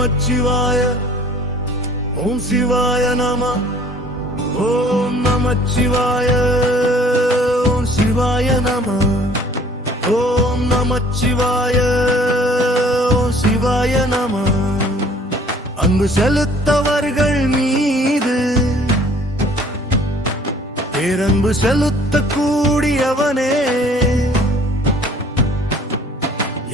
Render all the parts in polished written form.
நமச்சிவாய ஓம் சிவாய நம ஓம் நமச்சிவாய ஓம் சிவாய நம ஓம் நமச்சிவாய ஓம் சிவாய நம. அன்பு செலுத்தவர்கள் மீது பேரன்பு செலுத்த கூடியவனே,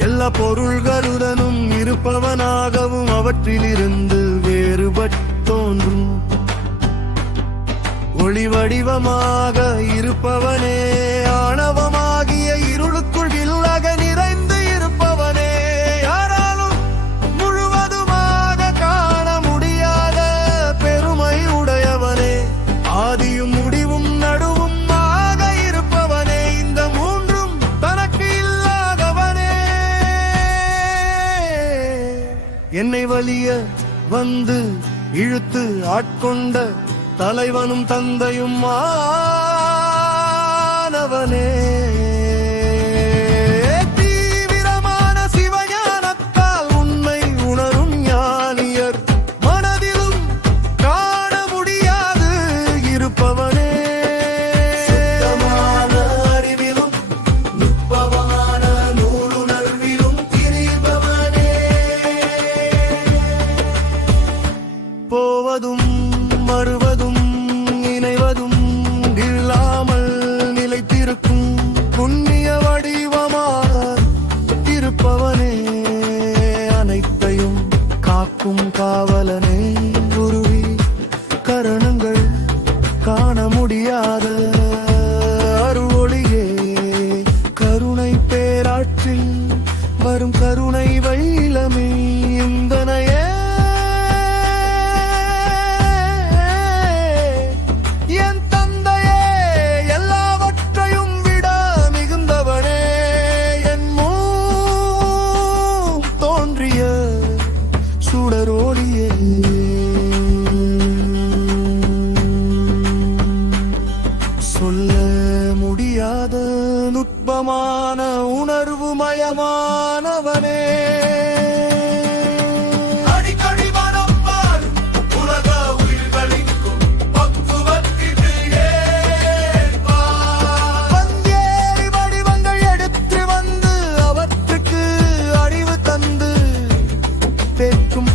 எல்லா பொருள்களுடனும் இருப்பவனாகவும் அவற்றிலிருந்து வேறுபட்டோன்றும் ஒளி வடிவமாக இருப்பவனே, ஆணவமாகிய இருளுக்குள் வில்லக நிறைந்து இருப்பவனே, யாராலும் முழுவதுமாக காண முடியாத பெருமை உடையவனே, ஆதியும் முடிவும் நடுவும் ஆக இருப்பவனே, இந்த மூன்றும் தனக்கு இல்லாதவனே. என்னை வலிய வந்து இழுத்து ஆட்கொண்ட தலைவனும் தந்தையும் ஆனவனே, தீவிரமான சிவஞானத்தால் உண்மை உணரும் ஞானியர் மனதிலும் காண முடியாது இருப்பவனே, சுத்தமான அறிவிலும் நுட்பமான நூலுணர்விலும் திரிபவனே, போவதும் மறுவதும் இணைவதும் இல்லாமல் நிலைத்திருக்கும் புண்ணிய வடிவமாக இருப்பவனே, அனைத்தையும் காக்கும் காவலனே, குருவி கரணங்கள் காண முடியாத அருளொளியே, கருணை பேராற்றில் வரும் கருணை வைலமே, இந்தனையே சுடரோடியே. சொல்ல முடியாத நுட்பமான உணர்வு மயமானவனே,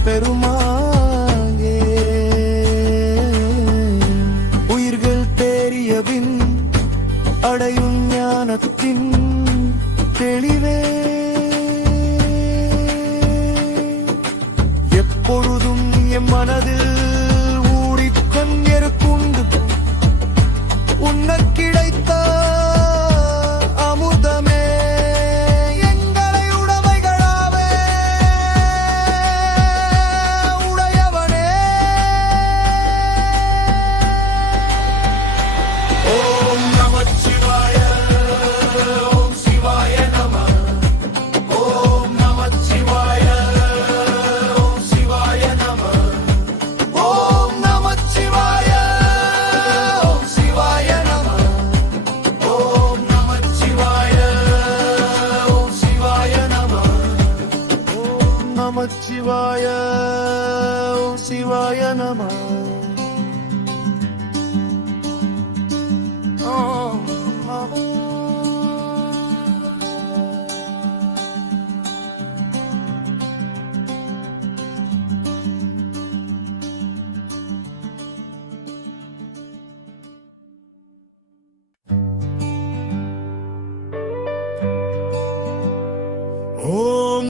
பெருமாங்கே உயிர்கள் தேறியபின் அடையும் ஞானத்தின் தெளிவே, எப்பொழுதும் எம் மனதில்